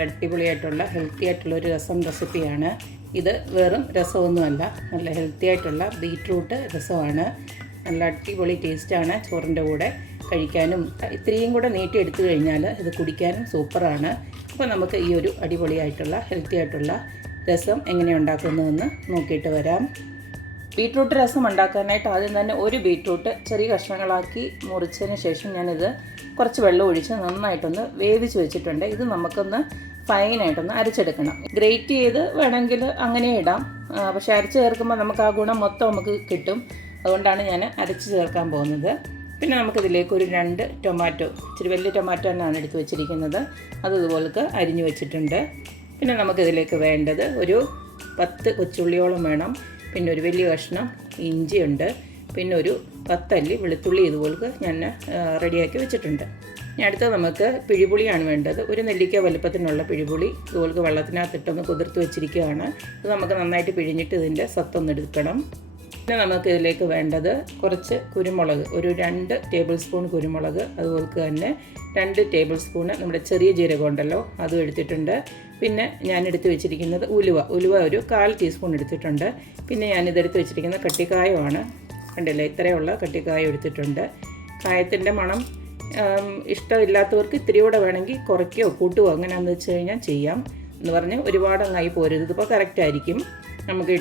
നല്ല അടിപൊളിയായിട്ടുള്ള ഹെൽത്തി ആയിട്ടുള്ള ഒരു രസം റെസിപ്പിയാണ്. ഇത് വെറും രസമൊന്നുമല്ല, നല്ല ഹെൽത്തി ആയിട്ടുള്ള ബീറ്റ്റൂട്ട് രസമാണ്. നല്ല അടിപൊളി ടേസ്റ്റാണ്. ചോറിൻ്റെ കൂടെ കഴിക്കാനും ഇത്രയും കൂടെ നീട്ടിയെടുത്തു കഴിഞ്ഞാൽ ഇത് കുടിക്കാനും സൂപ്പറാണ്. അപ്പോൾ നമുക്ക് ഈ ഒരു അടിപൊളിയായിട്ടുള്ള ഹെൽത്തി ആയിട്ടുള്ള രസം എങ്ങനെ ഉണ്ടാക്കുന്നതെന്ന് നോക്കിയിട്ട് വരാം. ബീറ്റ്റൂട്ട് രസം ഉണ്ടാക്കാനായിട്ട് ആദ്യം തന്നെ ഒരു ബീറ്റ്റൂട്ട് ചെറിയ കഷ്ണങ്ങളാക്കി മുറിച്ചതിന് ശേഷം ഞാനിത് കുറച്ച് വെള്ളം ഒഴിച്ച് നന്നായിട്ടൊന്ന് വേവിച്ച് വെച്ചിട്ടുണ്ട്. ഇത് നമുക്കൊന്ന് ഫൈനായിട്ടൊന്ന് അരച്ചെടുക്കണം. ഗ്രേറ്റ് ചെയ്ത് വേണമെങ്കിൽ അങ്ങനെ ഇടാം, പക്ഷേ അരച്ച് ചേർക്കുമ്പോൾ നമുക്ക് ആ ഗുണം മൊത്തം നമുക്ക് കിട്ടും. അതുകൊണ്ടാണ് ഞാൻ അരച്ച് ചേർക്കാൻ പോകുന്നത്. പിന്നെ നമുക്കിതിലേക്ക് ഒരു 2 ടൊമാറ്റോ, ഇച്ചിരി വലിയ ടൊമാറ്റോ തന്നെയാണ് എടുത്ത് വെച്ചിരിക്കുന്നത്, അത് ഇതുപോലൊക്കെ അരിഞ്ഞു വെച്ചിട്ടുണ്ട്. പിന്നെ നമുക്കിതിലേക്ക് വേണ്ടത് ഒരു 10 കൊച്ചുള്ളിയോളം വേണം. പിന്നെ ഒരു വലിയ കഷ്ണം ഇഞ്ചിയുണ്ട്. പിന്നെ ഒരു 10 അല്ലി വെളുത്തുള്ളി ഇതുപോലൊക്കെ ഞാൻ റെഡിയാക്കി വെച്ചിട്ടുണ്ട്. ഇനി അടുത്തത് നമുക്ക് പിഴിപുളിയാണ് വേണ്ടത്. ഒരു നെല്ലിക്ക വലുപ്പത്തിനുള്ള പിഴിപുളി ഇതുപോലൊക്കെ വെള്ളത്തിനകത്തിട്ടൊന്ന് കുതിർത്ത് വെച്ചിരിക്കുകയാണ്. ഇത് നമുക്ക് നന്നായിട്ട് പിഴിഞ്ഞിട്ട് ഇതിൻ്റെ സത്തൊന്നെടുക്കണം. പിന്നെ നമുക്ക് ഇതിലേക്ക് വേണ്ടത് കുറച്ച് കുരുമുളക്, ഒരു 2 ടേബിൾ സ്പൂൺ കുരുമുളക്, അതുപോലെ തന്നെ 2 ടേബിൾ സ്പൂണ് നമ്മുടെ ചെറിയ ജീരകം ഉണ്ടല്ലോ അതും എടുത്തിട്ടുണ്ട്. പിന്നെ ഞാൻ എടുത്ത് വെച്ചിരിക്കുന്നത് ഉലുവ ഒരു 1/4 ടീസ്പൂൺ എടുത്തിട്ടുണ്ട്. പിന്നെ ഞാനിതെടുത്ത് വെച്ചിരിക്കുന്ന കട്ടിക്കായമാണ്, കണ്ടില്ലേ, ഇത്രയുള്ള കട്ടിക്കായം എടുത്തിട്ടുണ്ട്. കായത്തിൻ്റെ മണം ഇഷ്ടമില്ലാത്തവർക്ക് ഇത്തിരി കൂടെ വേണമെങ്കിൽ കുറയ്ക്കുകയോ കൂട്ടുകയോ അങ്ങനെയാണെന്ന് വെച്ച് കഴിഞ്ഞാൽ ചെയ്യാം. എന്ന് പറഞ്ഞ് ഒരുപാട് അങ്ങായി പോരുത്. ഇതിപ്പോൾ കറക്റ്റായിരിക്കും. നമുക്ക്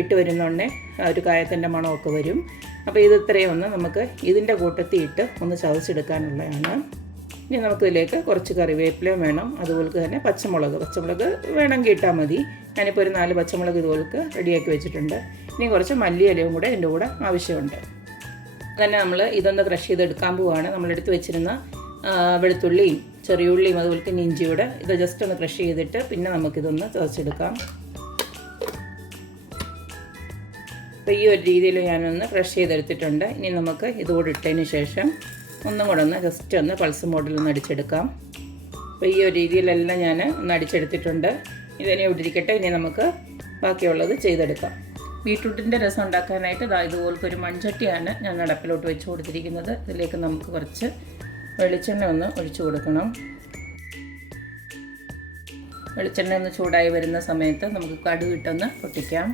ഇട്ട് വരുന്നോണ്ടേ ഒരു കായത്തിൻ്റെ മണമൊക്കെ വരും. അപ്പോൾ ഇത് ഇത്രയും ഒന്ന് നമുക്ക് ഇതിൻ്റെ കൂട്ടത്തിൽ ഇട്ട് ഒന്ന് ചതച്ചെടുക്കാനുള്ളതാണ്. ഇനി നമുക്കിതിലേക്ക് കുറച്ച് കറിവേപ്പിലയും വേണം. അതുപോലെ തന്നെ പച്ചമുളക് വേണമെങ്കിൽ ഇട്ടാൽ മതി. ഞാനിപ്പോൾ ഒരു 4 പച്ചമുളക് ഇതുപോലൊക്കെ റെഡിയാക്കി വെച്ചിട്ടുണ്ട്. ഇനി കുറച്ച് മല്ലിയിലയും കൂടെ ഇതിൻ്റെ കൂടെ ആവശ്യമുണ്ട്. തന്നെ നമ്മൾ ഇതൊന്ന് ക്രഷ് ചെയ്തെടുക്കാൻ പോവുകയാണ്. നമ്മളെടുത്ത് വെച്ചിരുന്ന വെളുത്തുള്ളിയും ചെറിയുള്ളിയും അതുപോലെ തന്നെ ഇഞ്ചിയുടെ ഇത് ജസ്റ്റ് ഒന്ന് ക്രഷ് ചെയ്തിട്ട് പിന്നെ നമുക്കിതൊന്ന് ചതച്ചെടുക്കാം. അപ്പോൾ ഈ ഒരു രീതിയിൽ ഞാനൊന്ന് ക്രഷ് ചെയ്തെടുത്തിട്ടുണ്ട്. ഇനി നമുക്ക് ഇതുകൂടെ ഇട്ടതിന് ശേഷം ഒന്നും കൂടെ ഒന്ന് ജസ്റ്റ് ഒന്ന് പൾസ് മോഡിൽ ഒന്ന് അടിച്ചെടുക്കാം. അപ്പോൾ ഈ ഒരു രീതിയിലെല്ലാം ഞാൻ ഒന്ന് അടിച്ചെടുത്തിട്ടുണ്ട്. ഇതിനെ ഇട്ടിരിക്കട്ടെ. ഇനി നമുക്ക് ബാക്കിയുള്ളത് ചെയ്തെടുക്കാം. ബീറ്റ്റൂട്ടിൻ്റെ രസം ഉണ്ടാക്കാനായിട്ട് ഇതുപോലത്തെ ഒരു മൺചട്ടിയാണ് ഞാൻ അടപ്പിലോട്ട് വെച്ച് കൊടുത്തിരിക്കുന്നത്. ഇതിലേക്ക് നമുക്ക് കുറച്ച് വെളിച്ചെണ്ണ ഒന്ന് ഒഴിച്ചു കൊടുക്കണം. വെളിച്ചെണ്ണ ഒന്ന് ചൂടായി വരുന്ന സമയത്ത് നമുക്ക് കടുക് ഇട്ടൊന്ന് പൊട്ടിക്കാം.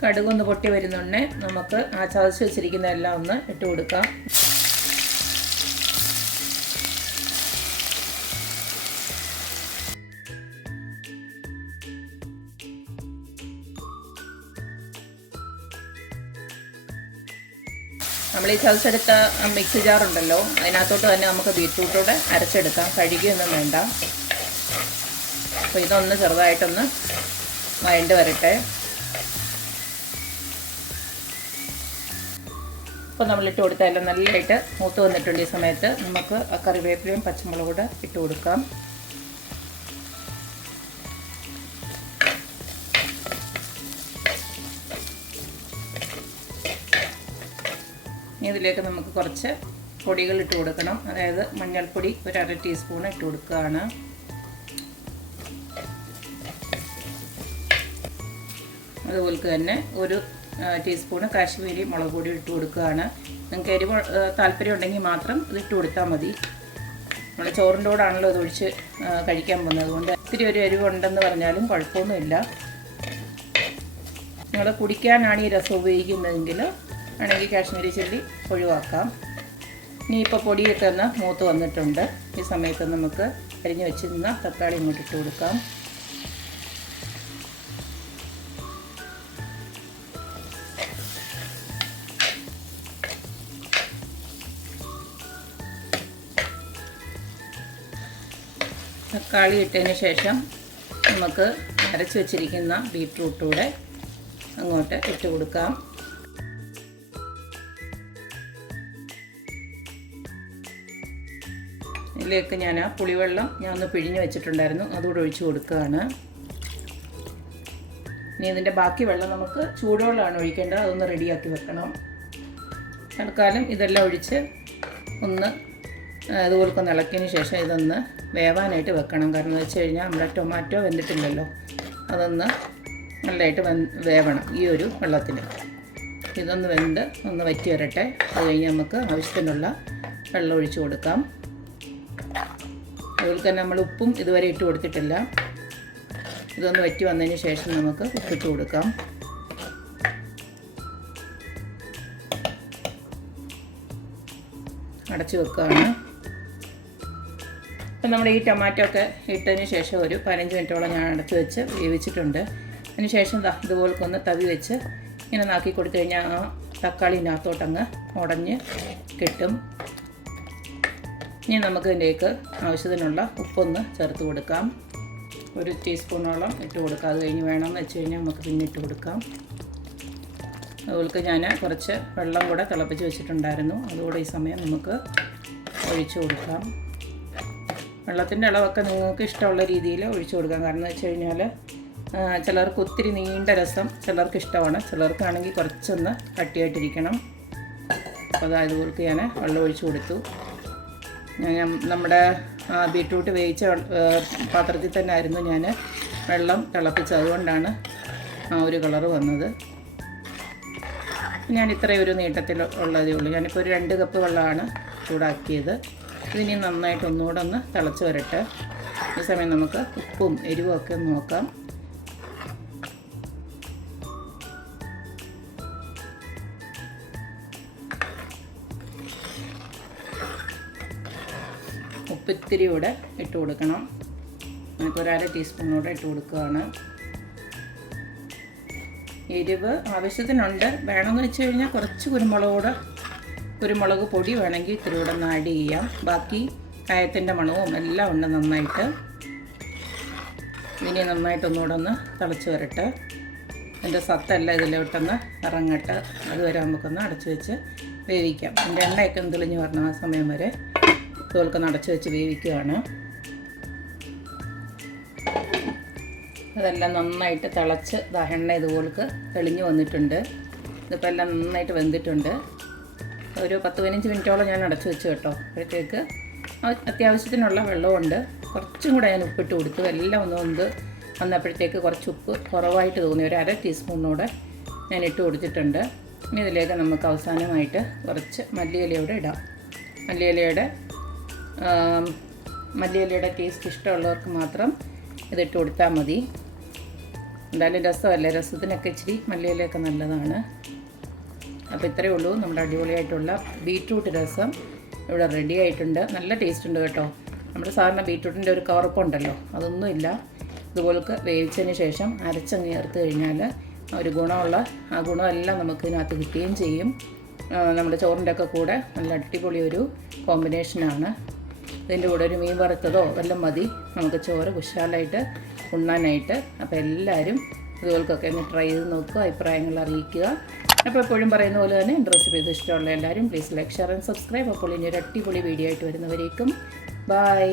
കടുകൊന്ന് പൊട്ടി വരുന്നുണ്ടേ നമുക്ക് ആ ചതച്ച് വെച്ചിരിക്കുന്ന എല്ലാം ഒന്ന് ഇട്ട് കൊടുക്കാം. നമ്മൾ ഈ ചതച്ചെടുത്ത മിക്സി ജാറുണ്ടല്ലോ അതിനകത്തോട്ട് തന്നെ നമുക്ക് ബീറ്റ്റൂട്ടോടെ അരച്ചെടുക്കാം. കഴുകിയൊന്നും വേണ്ട. അപ്പോൾ ഇതൊന്ന് ചെറുതായിട്ടൊന്ന് വഴണ്ട് വരട്ടെ. അപ്പോൾ നമ്മളിട്ട് കൊടുത്താലും നല്ലതായിട്ട് മൂത്ത് വന്നിട്ടുണ്ട്. ഈ സമയത്ത് നമുക്ക് ആ കറിവേപ്പിലയും പച്ചമുളകും കൂടെ ഇട്ട് കൊടുക്കാം. ഇതിലേക്ക് നമുക്ക് കുറച്ച് പൊടികൾ ഇട്ട് കൊടുക്കണം. അതായത് മഞ്ഞൾപ്പൊടി ഒരു 1/2 ടീസ്പൂൺ ഇട്ട് കൊടുക്കുകയാണ്. അതുപോലെ തന്നെ ഒരു ടീസ്പൂണ് കാശ്മീരി മുളക് പൊടി ഇട്ട് കൊടുക്കുകയാണ്. നിങ്ങൾക്ക് എരിവ് താല്പര്യം ഉണ്ടെങ്കിൽ മാത്രം ഇത് ഇട്ട് കൊടുത്താൽ മതി. നമ്മൾ ചോറിൻ്റെ കൂടാണല്ലോ ഇതൊഴിച്ച് കഴിക്കാൻ പോകുന്നത്. അതുകൊണ്ട് ഇത്തിരി ഒരു എരിവുണ്ടെന്ന് പറഞ്ഞാലും കുഴപ്പമൊന്നുമില്ല. നിങ്ങൾ കുടിക്കാനാണ് ഈ രസം ഉപയോഗിക്കുന്നതെങ്കിൽ ആണെങ്കിൽ കാശ്മീരി ചില്ലി ഒഴിവാക്കാം. ഇനിയിപ്പോൾ പൊടിയൊക്കെ ഒന്ന് മൂത്ത് വന്നിട്ടുണ്ട്. ഈ സമയത്ത് നമുക്ക് അരിഞ്ഞ് വെച്ചിരുന്ന തക്കാളി ഇങ്ങോട്ട് ഇട്ട് കൊടുക്കാം. തക്കാളി ഇട്ടതിന് ശേഷം നമുക്ക് അരച്ച് വെച്ചിരിക്കുന്ന ബീറ്റ്റൂട്ടൂടെ അങ്ങോട്ട് ഇട്ട് കൊടുക്കാം. ഇതിലേക്ക് ഞാൻ ആ പുളിവെള്ളം ഒന്ന് പിഴിഞ്ഞ് വെച്ചിട്ടുണ്ടായിരുന്നു, അതുകൂടെ ഒഴിച്ച് കൊടുക്കുകയാണ്. ഇനി ഇതിൻ്റെ ബാക്കി വെള്ളം നമുക്ക് ചൂടുവെള്ളമാണ് ഒഴിക്കേണ്ടത്, അതൊന്ന് റെഡിയാക്കി വെക്കണം. തൽക്കാലം ഇതെല്ലാം ഒഴിച്ച് ഒന്ന് അതുപോലെ ഇളക്കിയതിന് ശേഷം ഇതൊന്ന് വേവാനായിട്ട് വെക്കണം. കാരണം എന്ന് വെച്ച് കഴിഞ്ഞാൽ നമ്മുടെ ടൊമാറ്റോ വെന്തിട്ടില്ലല്ലോ, അതൊന്ന് നല്ലതായിട്ട് വേവണം ഈ ഒരു വെള്ളത്തിൽ. ഇതൊന്ന് വെന്ത് ഒന്ന് വറ്റി വരട്ടെ. അത് കഴിഞ്ഞ് നമുക്ക് ആവശ്യത്തിനുള്ള വെള്ളം ഒഴിച്ച് കൊടുക്കാം. അതുപോലെ തന്നെ നമ്മൾ ഉപ്പും ഇതുവരെ ഇട്ട് കൊടുത്തിട്ടില്ല. ഇതൊന്ന് വറ്റി വന്നതിന് ശേഷം നമുക്ക് ഉപ്പിട്ട് കൊടുക്കാം. അടച്ചു വെക്കുകയാണ്. അപ്പം നമ്മുടെ ഈ ടൊമാറ്റോ ഒക്കെ ഇട്ടതിന് ശേഷം ഒരു 15 മിനിറ്റോളം ഞാൻ അടച്ചു വെച്ച് വേവിച്ചിട്ടുണ്ട്. അതിന് ശേഷം ഇതുപോലൊന്ന് തവി വെച്ച് ഇങ്ങനെ നാക്കി കൊടുത്തു കഴിഞ്ഞാൽ ആ തക്കാളിനകത്തോട്ടങ്ങ് ഉടഞ്ഞ് കിട്ടും. ഇനി നമുക്ക് ഇതിലേക്ക് ആവശ്യത്തിനുള്ള ഉപ്പൊന്ന് ചേർത്ത് കൊടുക്കാം. 1 ടീസ്പൂണോളം ഇട്ട് കൊടുക്കാം. അത് കഴിഞ്ഞ് വേണമെന്ന് വെച്ച് കഴിഞ്ഞാൽ നമുക്ക് പിന്നെ ഇട്ട് കൊടുക്കാം. അതുപോലെ ഞാൻ കുറച്ച് വെള്ളം കൂടെ തിളപ്പിച്ച് വെച്ചിട്ടുണ്ടായിരുന്നു. അതുകൂടെ ഈ സമയം നമുക്ക് ഒഴിച്ചു കൊടുക്കാം. വെള്ളത്തിൻ്റെ അളവൊക്കെ നിങ്ങൾക്ക് ഇഷ്ടമുള്ള രീതിയിൽ ഒഴിച്ചു കൊടുക്കാം. കാരണം എന്ന് വെച്ച് കഴിഞ്ഞാൽ ചിലർക്ക് ഒത്തിരി നീണ്ട രസം ചിലർക്ക് ഇഷ്ടമാണ്, ചിലർക്കാണെങ്കിൽ കുറച്ചൊന്ന് കട്ടിയായിട്ടിരിക്കണം. അപ്പോൾ അതുപോലെ ഞാൻ വെള്ളം ഒഴിച്ചു കൊടുത്തു. നമ്മുടെ ബീട്രൂട്ട് വേവിച്ച പാത്രത്തിൽ തന്നെ ആയിരുന്നു ഞാൻ വെള്ളം തിളപ്പിച്ചത്. അതുകൊണ്ടാണ് ആ ഒരു കളറ് വന്നത്. ഞാൻ ഇത്രയും ഒരു നീട്ടത്തിൽ ഉള്ളതേ ഉള്ളൂ. ഞാനിപ്പോൾ ഒരു 2 കപ്പ് വെള്ളമാണ് ചൂടാക്കിയത്. ഇതിനി നന്നായിട്ട് ഒന്നുകൂടെ ഒന്ന് തിളച്ച് വരട്ടെ. ഈ സമയം നമുക്ക് ഉപ്പും എരിവും ഒക്കെ നോക്കാം. ഉപ്പ് ഇത്തിരി കൂടെ ഇട്ട് കൊടുക്കണം. നമുക്കൊരു 1/2 ടീസ്പൂൺ കൂടെ ഇട്ട് കൊടുക്കുകയാണ്. എരിവ് ആവശ്യത്തിനുണ്ട്. വേണമെന്ന് വെച്ച് കഴിഞ്ഞാൽ കുറച്ച് കുരുമുളക് പൊടി വേണമെങ്കിൽ ഇത്തിരി കൂടെ ഒന്ന് ആഡ് ചെയ്യാം. ബാക്കി കായത്തിൻ്റെ മണവും എല്ലാം ഉണ്ട് നന്നായിട്ട്. ഇനി നന്നായിട്ടൊന്നുകൂടെ ഒന്ന് തിളച്ച് വരട്ടെ. അതിൻ്റെ സത്തെല്ലാം ഇതിലോട്ടൊന്ന് ഇറങ്ങട്ടെ. അതുവരെ നമുക്കൊന്ന് അടച്ച് വെച്ച് വേവിക്കാം. അതിൻ്റെ എണ്ണയൊക്കെ ഒന്ന് തെളിഞ്ഞ് വരണം. ആ സമയം വരെ ഇതുപോലൊക്കെ അടച്ച് വെച്ച് വേവിക്കുകയാണ്. അതെല്ലാം നന്നായിട്ട് തിളച്ച് എണ്ണ ഇതുപോലൊക്കെ തെളിഞ്ഞ് വന്നിട്ടുണ്ട്. ഇതിപ്പോൾ എല്ലാം നന്നായിട്ട് വെന്തിട്ടുണ്ട്. ഒരു 10-15 മിനിറ്റോളം ഞാൻ അടച്ചു വെച്ച് കേട്ടോ. അപ്പോഴത്തേക്ക് അത്യാവശ്യത്തിനുള്ള വെള്ളമുണ്ട്. കുറച്ചും കൂടെ ഞാൻ ഉപ്പിട്ട് കൊടുത്തു. എല്ലാം ഒന്ന് വന്നപ്പോഴത്തേക്ക് കുറച്ച് ഉപ്പ് കുറവായിട്ട് തോന്നി. ഒരു 1/2 ടീസ്പൂണോടെ ഞാൻ ഇട്ട് കൊടുത്തിട്ടുണ്ട്. ഇനി ഇതിലേക്ക് നമുക്ക് അവസാനമായിട്ട് കുറച്ച് മല്ലിയിലയോടെ ഇടാം. മല്ലിയിലയുടെ ടേസ്റ്റ് ഇഷ്ടമുള്ളവർക്ക് മാത്രം ഇതിട്ട് കൊടുത്താൽ മതി. എന്തായാലും രസമല്ലേ, രസത്തിനൊക്കെ ഇച്ചിരി മല്ലിയിലയൊക്കെ നല്ലതാണ്. അപ്പോൾ ഇത്രയേ ഉള്ളൂ. നമ്മുടെ അടിപൊളിയായിട്ടുള്ള ബീട്രൂട്ട് രസം ഇവിടെ റെഡി ആയിട്ടുണ്ട്. നല്ല ടേസ്റ്റ് ഉണ്ട് കേട്ടോ. നമ്മുടെ സാധാരണ ബീട്രൂട്ടിൻ്റെ ഒരു കറുപ്പുണ്ടല്ലോ, അതൊന്നുമില്ല. ഇതുപോലൊക്കെ വേവിച്ചതിന് ശേഷം അരച്ചങ്ങ് ചേർത്ത് കഴിഞ്ഞാൽ ഒരു ആ ഗുണമെല്ലാം നമുക്ക് ഇതിനകത്ത് കിട്ടുകയും ചെയ്യും. നമ്മുടെ ചോറിൻ്റെ ഒക്കെ കൂടെ നല്ല അടിപൊളി ഒരു കോമ്പിനേഷനാണ്. ഇതിൻ്റെ കൂടെ ഒരു മീൻ വറുത്തതോ വല്ലതും മതി നമുക്ക് ചോറ് കുശാലായിട്ട് ഉണ്ണാനായിട്ട്. അപ്പോൾ എല്ലാവരും ഇതുപോലൊക്കെ ഒന്ന് ട്രൈ ചെയ്ത് നോക്കുക, അഭിപ്രായങ്ങൾ അറിയിക്കുക. അപ്പോൾ എപ്പോഴും പറയുന്ന പോലെ തന്നെ എൻ്റെ റെസിപ്പി ഇത് ഇഷ്ടമുള്ള എല്ലാവരും please like, share and subscribe. അപ്പോൾ ഇനി ഒരു അടിപൊളി വീഡിയോ ആയിട്ട് വരുന്നവരേക്കും ബൈ.